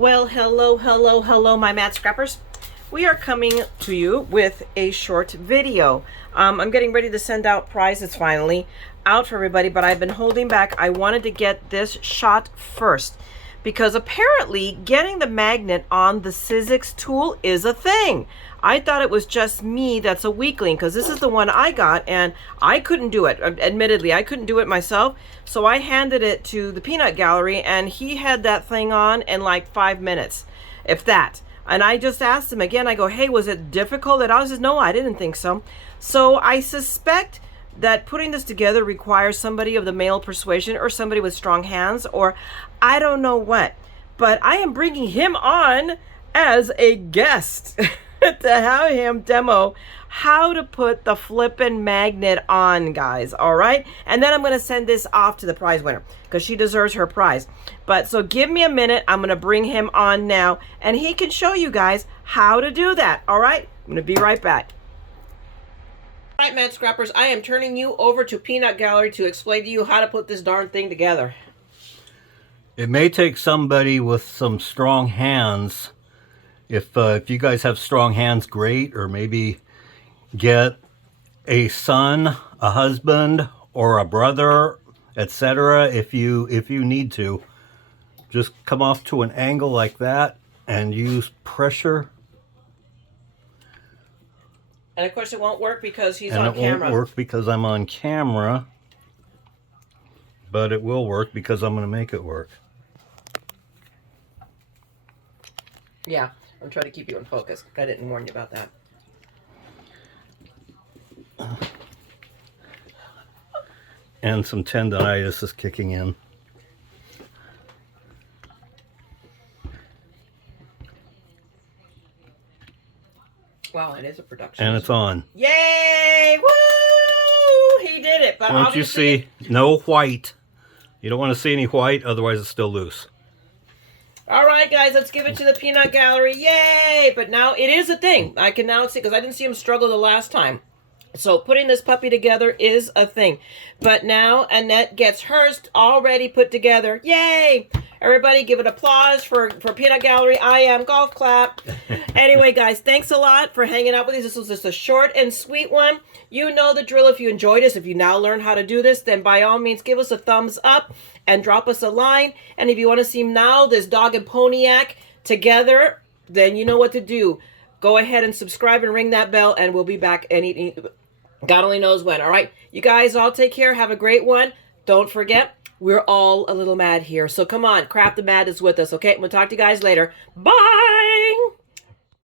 Well, hello, my mad scrappers. We are coming to you with a short video. I'm getting ready to send out prizes finally out for everybody, but I've been holding back. I wanted to get this shot first because apparently getting the magnet on the Sizzix tool is a thing. I thought it was just me that's a weakling because this is the one I got and I couldn't do it. Admittedly, I couldn't do it myself. So I handed it to the peanut gallery and he had that thing on in like 5 minutes, if that. And I just asked him again, I go, hey, was it difficult at all? He says, no, I didn't think so. So I suspect that putting this together requires somebody of the male persuasion or somebody with strong hands or I don't know what. But I am bringing him on as a guest to have him demo how to put the flippin' magnet on, guys. All right, and then I'm going to send this off to the prize winner because she deserves her prize. But so give me a minute. I'm going to bring him on now and he can show you guys how to do that. All right, I'm going to be right back. All right, Mad Scrappers, I am turning you over to Peanut Gallery to explain to you how to put this darn thing together. It may take somebody with some strong hands. If you guys have strong hands, great. Or maybe get a son, a husband, or a brother, etc. If you need to, just come off to an angle like that and use pressure. And of course, it won't work because he's on camera. And it won't work because I'm on camera, but it will work because I'm going to make it work. Yeah. I'm trying to keep you in focus. I didn't warn you about that. And some tendonitis is kicking in. Wow, it is a production. And it's on. Yay! Woo! He did it. But Don't you see? No white. You don't want to see any white, otherwise it's still loose. All right, guys, let's give it to the Peanut Gallery. Yay! But now it is a thing. I can now see, because I didn't see him struggle the last time. So putting this puppy together is a thing. But now Annette gets hers already put together. Yay! Everybody give an applause for Peanut Gallery. I am golf clap. Anyway, guys, thanks a lot for hanging out with us. This was just a short and sweet one. You know the drill. If you enjoyed this, if you now learn how to do this, then by all means, give us a thumbs up and drop us a line. And if you want to see now this dog and Pontiac together, then you know what to do. Go ahead and subscribe and ring that bell, and we'll be back any God only knows when. All right, you guys all take care. Have a great one. Don't forget, we're all a little mad here. So come on, Craft the Mad is with us, okay? We'll talk to you guys later. Bye!